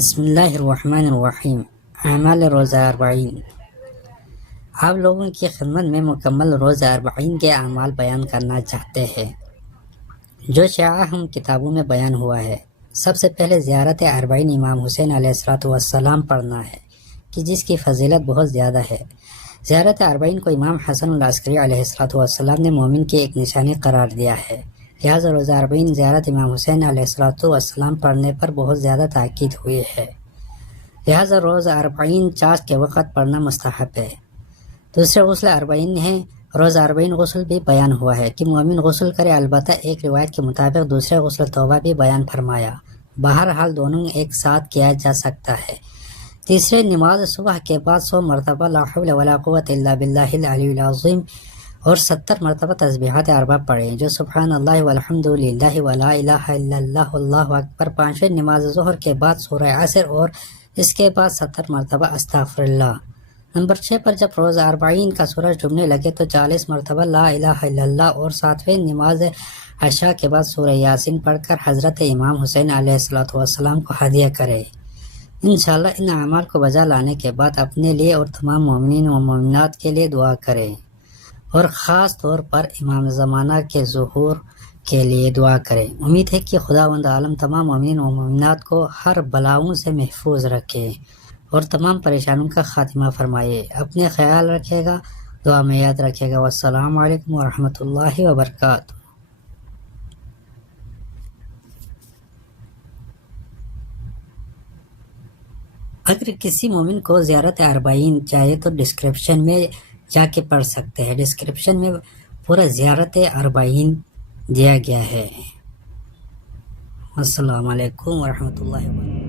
بسم اللہ الرحمن الرحیم۔ اعمال روزہ اربعین۔ آپ لوگوں کی خدمت میں مکمل روزہ اربعین کے اعمال بیان کرنا چاہتے ہیں جو شائع ہم کتابوں میں بیان ہوا ہے۔ سب سے پہلے زیارت اربعین امام حسین علیہ السلام پڑھنا ہے کہ جس کی فضیلت بہت زیادہ ہے۔ زیارت اربعین کو امام حسن العسکری علیہ السلام نے مومن کی ایک نشانی قرار دیا ہے، لہذا روزہ اربعین زیارت امام حسین علیہ السلام پڑھنے پر بہت زیادہ تاکید ہوئی ہے، لہذا روزہ اربعین چاش کے وقت پڑھنا مستحب ہے۔ دوسرے غسل اربعین ہے۔ روزہ اربعین غسل بھی بیان ہوا ہے کہ مومن غسل کرے، البتہ ایک روایت کے مطابق دوسرے غسل توبہ بھی بیان فرمایا، بہرحال دونوں ایک ساتھ کیا جا سکتا ہے۔ تیسرے نماز صبح کے بعد 100 مرتبہ لا حول ولا قوت الا باللہ العلی العظیم اور 70 مرتبہ تسبیحات اربع پڑھیں جو سبحان اللہ والحمد للہ ولا الہ الا اللہ واللہ اکبر۔ پانچویں نماز ظہر کے بعد سورہ عصر اور اس کے بعد 70 مرتبہ استغفر اللہ۔ نمبر 6 پر جب روزہ اربعین کا سورج ڈوبنے لگے تو 40 مرتبہ لا الہ الا اللہ اور 7ویں نماز عشاء کے بعد سورہ یاسین پڑھ کر حضرت امام حسین علیہ السلام کو ہدیہ کرے۔ انشاءاللہ ان اعمال کو بجا لانے کے بعد اپنے لیے اور تمام مومنین و مومنات کے لیے دعا کریں اور خاص طور پر امام زمانہ کے ظہور کے لیے دعا کریں۔ امید ہے کہ خداوند عالم تمام مومنین و مومنات کو ہر بلاؤں سے محفوظ رکھے اور تمام پریشانوں کا خاتمہ فرمائے۔ اپنے خیال رکھے گا، دعا میں یاد رکھے گا۔ والسلام علیکم ورحمۃ اللہ وبرکاتہ۔ اگر کسی مومن کو زیارت اربعین چاہیے تو ڈسکرپشن میں جا کے پڑھ سکتے ہیں۔ ڈسکرپشن میں پورا زیارت اربعین دیا گیا ہے۔ السلام علیکم ورحمۃ اللہ وبرکاتہ۔